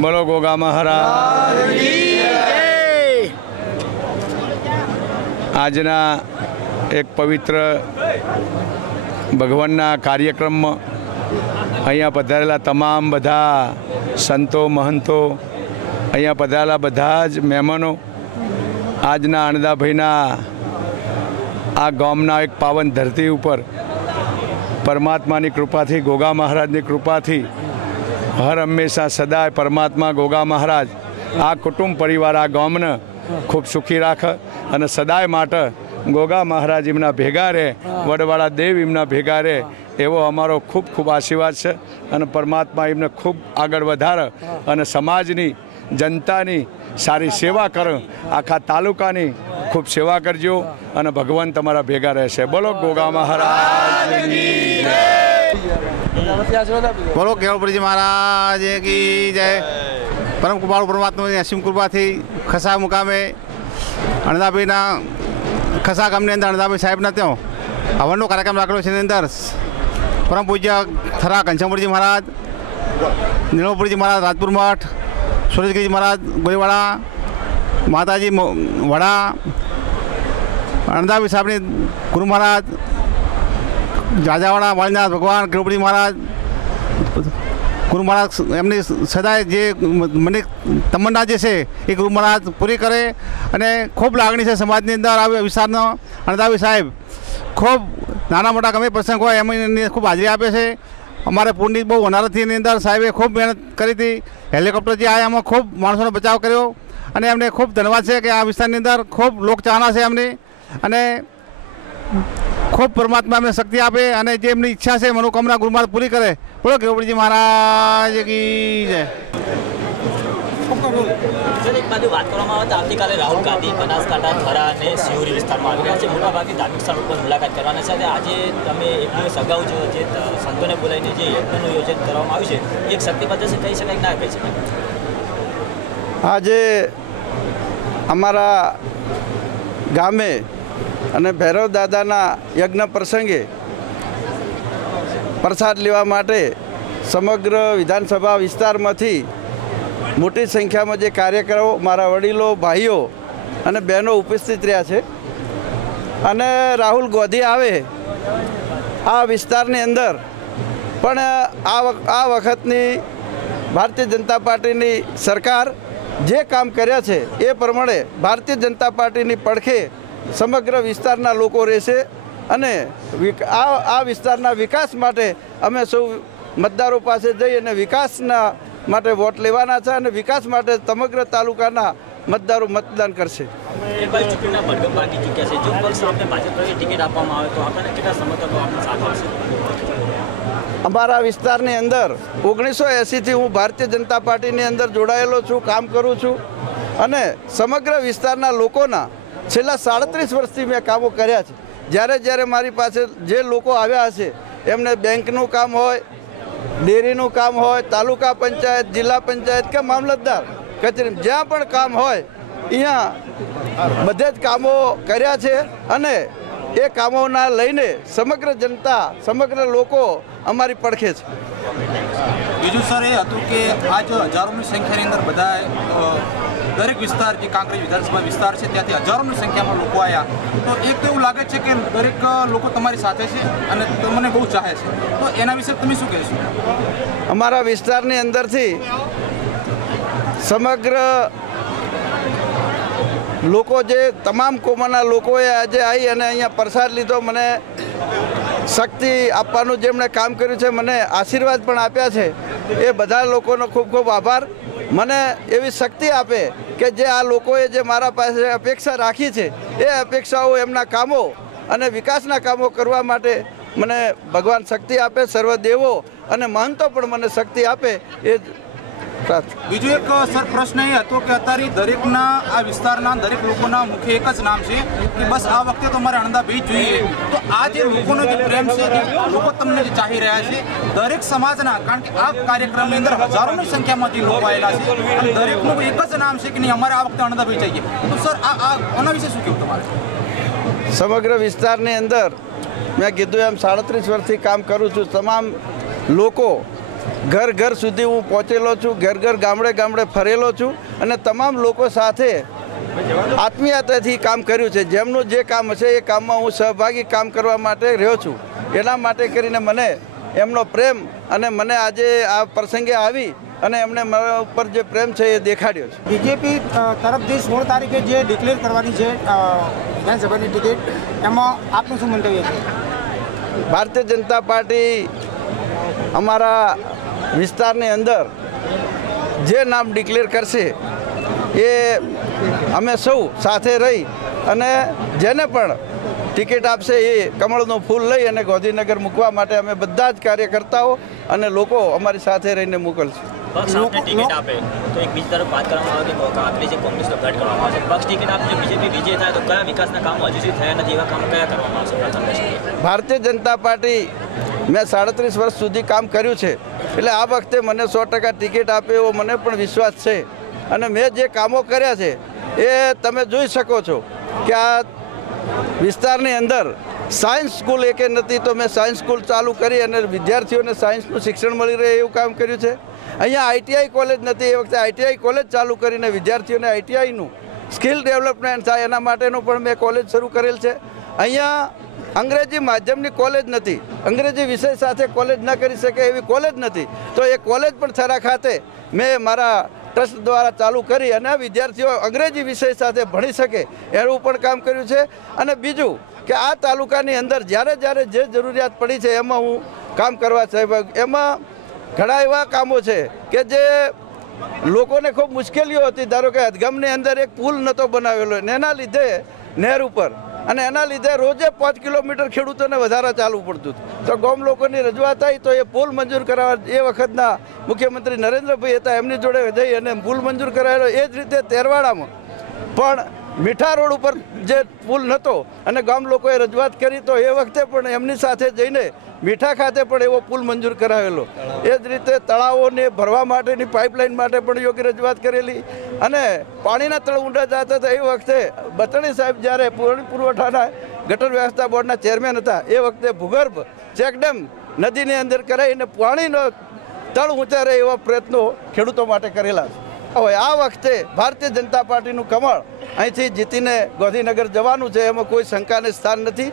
બોલો ગોગા મહારાજ. આજના એક પવિત્ર ભગવાનના કાર્યક્રમમાં અહીંયા પધારેલા તમામ બધા સંતો, મહંતો, અહીંયા પધારેલા બધા જ મહેમાનો, આજના અણદાભાઈના આ ગામના એક પાવન ધરતી ઉપર પરમાત્માની કૃપાથી, ગોગા મહારાજની કૃપાથી હર હંમેશા સદાય પરમાત્મા ગોગા મહારાજ. આ કુટુંબ પરિવાર, આ ગામને ખૂબ સુખી રાખે અને સદાય માટે ગોગા મહારાજ એમના ભેગા રહે, વડવાળા દેવ એમના ભેગા રહે, એવો અમારો ખૂબ ખૂબ આશીર્વાદ છે અને પરમાત્મા એમને ખૂબ આગળ વધારે અને સમાજની, જનતાની સારી સેવા કરો, આખા તાલુકાની ખૂબ સેવા કરજો અને ભગવાન તમારા ભેગા રહેશે. બોલો ગોગા મહારાજ બોલો કેવળપુરજી મહારાજ કી જય. પરમ કૃપાળુ પરમાત્માની અસીમ કૃપાથી ખસા મુકામે અણદાભાઈના ખસા ગામની અંદર અણદાભાઈ સાહેબના ત્યાં હવનનો કાર્યક્રમ રાખેલો છે એની અંદર. પરમ પૂજ્ય થરા ઘનશ્યામપુરજી મહારાજ નીળોપુરજી મહારાજ, રાજપુર મઠ, સુરેશગીરી મહારાજ ગોઈવાડા માતાજી વડા અણદાભાઈ સાહેબની ગુરુ મહારાજ જાજાવાડા વાળીનાથ ભગવાન કૃપડી મહારાજ, ગુરુ મહારાજ, એમની સદાય જે મને તમન્ના જે છે, એ ગુરુ મહારાજ પૂરી કરે અને ખૂબ લાગણી છે સમાજની અંદર આવ્યા વિસ્તારનો. અણદાવી સાહેબ, ખૂબ નાના મોટા ગમે પ્રસંગ હોય એમની ખૂબ હાજરી આપે છે. અમારે પૂરની બહુ હોનારથી એની અંદર સાહેબે ખૂબ મહેનત કરી હતી. હેલિકોપ્ટર જે આવ્યા એમાં ખૂબ માણસોનો બચાવ કર્યો. અને એમને ખૂબ ધન્યવાદ છે કે આ વિસ્તારની અંદર ખૂબ લોકચાહના છે એમની. અને ખૂબ પરમાત્મા એમને શક્તિ આપે અને જે એમની ઈચ્છા છે મનોકામના ગુરુમાર્ગ પૂરી કરે. બોલો કેવડજી મહારાજ કી જય. એક બાજુ વાત કરવામાં આવે તો આવતીકાલે રાહુલ ગાંધી બનાસકાંઠા થરા અને સિયોરી વિસ્તારમાં આવી રહ્યા છે. મોટાભાગે ધાર્મિક સ્થળ ઉપર મુલાકાત કરવાના છે. અને આજે તમે એક દિવસ અગાઉ જો સંતોને બોલાવીને જે યજ્ઞનું યોજન કરવામાં આવ્યું છે એ એક શક્તિ પદ્ધતિ કહી શકાય ના કહી શકાય? આજે અમારા ગામે અને ભૈરવ દાદાના યજ્ઞ પ્રસંગે પ્રસાદ લેવા માટે સમગ્ર વિધાનસભા વિસ્તારમાંથી મોટી સંખ્યામાં જે કાર્યકરો, મારા વડીલો, ભાઈઓ અને બહેનો ઉપસ્થિત રહ્યા છે. અને રાહુલ ગાંધી આવે આ વિસ્તારની અંદર, પણ આ આ વખતની ભારતીય જનતા પાર્ટીની સરકાર જે કામ કર્યા છે એ પ્રમાણે ભારતીય જનતા પાર્ટીની પડખે સમગ્ર વિસ્તારના લોકો રહેશે અને આ આ વિસ્તારના વિકાસ માટે અમે સૌ મતદારો પાસે જઈ અને વિકાસના માટે વોટ લેવાના છે અને વિકાસ માટે સમગ્ર તાલુકાના મતદારો મતદાન કરશે. અમારા વિસ્તારની અંદર ઓગણીસો એંસીથી હું ભારતીય જનતા પાર્ટીની અંદર જોડાયેલો છું કામ કરું છું અને સમગ્ર વિસ્તારના લોકોના છેલ્લા સાડત્રીસ વર્ષથી મેં કામો કર્યા છે. જ્યારે જ્યારે મારી પાસે જે લોકો આવ્યા હશે, એમને બેંકનું કામ હોય, ડેરીનું કામ હોય, તાલુકા પંચાયત, જિલ્લા પંચાયત કે મામલતદાર, કચેરી, જ્યાં પણ કામ હોય, અહીંયા બધે જ કામો કર્યા છે અને એ કામોના લઈને સમગ્ર જનતા સમગ્ર લોકો અમારી પડખે છે. બીજું સર એ હતું કે આજ હજારોની સંખ્યાની અંદર બધા દરેક વિસ્તાર જે કાંકરેજ વિધાનસભા વિસ્તાર છે ત્યાંથી હજારોની સંખ્યામાં લોકો આવ્યા તો એક તો એવું લાગે છે કે દરેક લોકો તમારી સાથે છે અને તમને બહુ ચાહે છે. તો એના વિશે તમે શું કહેશો? અમારા વિસ્તારની અંદરથી સમગ્ર લોકો જે તમામ કોમાના લોકોએ આજે આવી અને અહીંયા પ્રસાદ લીધો, મને શક્તિ આપવાનું જેમણે કામ કર્યું છે, મને આશીર્વાદ પણ આપ્યા છે. એ બધા લોકોનો ખૂબ ખૂબ આભાર. મને એવી શક્તિ આપે કે જે આ લોકોએ જે મારા પાસે અપેક્ષા રાખી છે, એ અપેક્ષાઓ એમના કામો અને વિકાસના કામો કરવા માટે મને ભગવાન શક્તિ આપે, સર્વદેવો અને મહંતો પણ મને શક્તિ આપે, એ પ્રાપ્ત. બીજો એક સર પ્રશ્ન એ હતો કે અત્યારે દરેકના આ વિસ્તારના દરેક લોકોના મુખે એક જ નામ છે કે બસ આ વખતે તમારે અણદા બીજ જોઈએ. તો આ જે લોકોનો જે પ્રેમ છે જે લોકો તમને જે ચાહી રહ્યા છે દરેક સમાજના કારણ કે આ કાર્યક્રમની અંદર હજારોની સંખ્યામાં જે લોકો આવેલા છે દરેકનું એક જ નામ છે કે નહીં અમારે આ વખતે અણદા બીજ જઈએ તો સર આ આના વિશે શું કહેવું તમારે? સમગ્ર વિસ્તારની અંદર મેં કીધું એમ સાડત્રીસ વર્ષથી કામ કરું છું. તમામ લોકો ઘર ઘર સુધી હું પહોંચેલો છું ઘર ઘર ગામડે ગામડે ફરેલો છું અને તમામ લોકો સાથે આત્મીયતાથી કામ કર્યું છે. જેમનું જે કામ હશે એ કામમાં હું સહભાગી કામ કરવા માટે રહ્યો છું. એના માટે કરીને મને એમનો પ્રેમ અને મને આજે આ પ્રસંગે આવી અને એમને મારા ઉપર જે પ્રેમ છે એ દેખાડ્યો છે. બીજેપી તરફથી સોળ તારીખે જે ડિક્લેર કરવાની છે વિધાનસભાની ટિકિટ એમાં આપનું શું મંતવ્ય છે? ભારતીય જનતા પાર્ટી અમારા વિસ્તારની અંદર જે નામ ડિક્લેર કરશે, એ અમે સૌ સાથે રહી અને જેને પણ ટિકિટ આપશે એ કમળનું ફૂલ લઈ અને ગાંધીનગર મૂકવા માટે અમે બધા જ કાર્યકર્તાઓ અને લોકો અમારી સાથે રહીને મોકલશે. પક્ષ આપને ટિકિટ આપે. તો એક બીજી તરફ વાત કરવામાં આવે કે કાંકરી જે કોંગ્રેસનો ઘટ કરવામાં આવશે. પક્ષ ટિકિટ આપે બીજેપી વિજય થાય તો કયા વિકાસના કામો હજુ સુધી થયા નથી એવા કામ કયા કરવામાં આવશે? પ્રથમ ભારતીય જનતા પાર્ટી મેં સાડત્રીસ વર્ષ સુધી કામ કર્યું છે. એટલે આ વખતે મને સો ટકા ટિકિટ આપે એવો મને પણ વિશ્વાસ છે. અને મેં જે કામો કર્યા છે એ તમે જોઈ શકો છો કે આ વિસ્તારની અંદર સાયન્સ સ્કૂલ એકે નથી તો મેં સાયન્સ સ્કૂલ ચાલુ કરી અને વિદ્યાર્થીઓને સાયન્સનું શિક્ષણ મળી રહે એવું કામ કર્યું છે. અહીંયા આઈટીઆઈ કોલેજ નથી, એ વખતે આઈટીઆઈ કોલેજ ચાલુ કરીને વિદ્યાર્થીઓને આઈટીઆઈનું સ્કિલ ડેવલપમેન્ટ થાય એના માટેનું પણ મેં કોલેજ શરૂ કરેલ છે. અહીંયા અંગ્રેજી માધ્યમની કોલેજ નથી, અંગ્રેજી વિષય સાથે કોલેજ ન કરી શકે એવી કોલેજ નથી. તો એ કોલેજ પણ થરા ખાતે મેં મારા ટ્રસ્ટ દ્વારા ચાલુ કરી અને વિદ્યાર્થીઓ અંગ્રેજી વિષય સાથે ભણી શકે એનું પણ કામ કર્યું છે. અને બીજું કે આ તાલુકાની અંદર જ્યારે જ્યારે જે જરૂરિયાત પડી છે એમાં હું કામ કરવા સાહેબ, એમાં ઘણા એવા કામો છે કે જે લોકોને ખૂબ મુશ્કેલીઓ હતી. ધારો કે અધગમની અંદર એક પુલ નહોતો બનાવેલો એના લીધે નહેર ઉપર અને એના લીધે રોજે પાંચ કિલોમીટર ખેડૂતોને વધારે ચાલવું પડતું તો ગામ લોકોની રજૂઆત આવી તો એ પુલ મંજૂર કરાવવા એ વખતના મુખ્યમંત્રી નરેન્દ્રભાઈ હતા, એમની જોડે જઈ અને પુલ મંજૂર કરાવેલો એ જ રીતે તેરવાડામાં. પણ મીઠા રોડ ઉપર જે પુલ નહોતો અને ગામ લોકોએ રજૂઆત કરી, તો એ વખતે પણ એમની સાથે જઈને મીઠા ખાતે પણ એવો પુલ મંજૂર કરાવેલો. એ જ રીતે તળાવોને ભરવા માટેની પાઇપલાઇન માટે પણ યોગ્ય રજૂઆત કરેલી અને પાણીના તળ ઊંડા જતા હતા. એ વખતે બતણી સાહેબ જ્યારે પૂરણ પુરવઠાના ગટર વ્યવસ્થા બોર્ડના ચેરમેન હતા, એ વખતે ભૂગર્ભ ચેકડેમ નદીની અંદર કરાવીને પાણીનો તળ ઊંચા રહે એવા પ્રયત્નો ખેડૂતો માટે કરેલા છે. હવે આ વખતે ભારતીય જનતા પાર્ટીનું કમળ અહીંથી જીતીને ગાંધીનગર જવાનું છે, એમાં કોઈ શંકાને સ્થાન નથી.